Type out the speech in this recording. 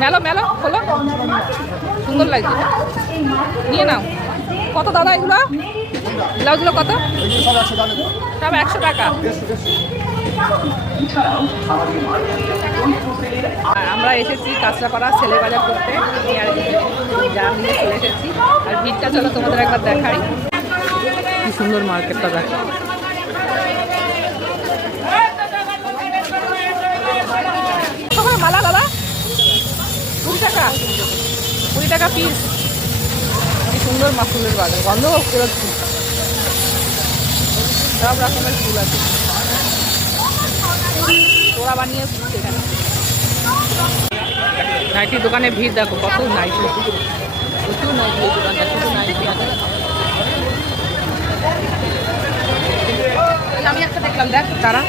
মেলো মেলো হলো, সুন্দর লাগছে, নিয়ে নাও। কত দাদা এগুলো? ব্লাউজগুলো কত? সব 100 টাকা। আমরা এসেছি কাঁচরাপাড়া ছেলে বাজার করতে, আমি আর যা মিলে চলে এসেছি। আর ভিড়টা চলো তোমাদের একবার দেখাই, কি সুন্দর মার্কেটটা দেখো। মালা দাদা 20 টাকা, 20 টাকা পিস। কি সুন্দর ফুলের বাগান, গন্ধ বেরোচ্ছে, সব রকমের ফুল আছে, তোড়া বানিয়ে এখানে। নাইটির দোকানে ভিড় দেখো, কত নাইটি, প্রচুর নাইটি এই দোকানটা, শুধু নাইটি। আমি একটা দেখলাম, দেখ তারা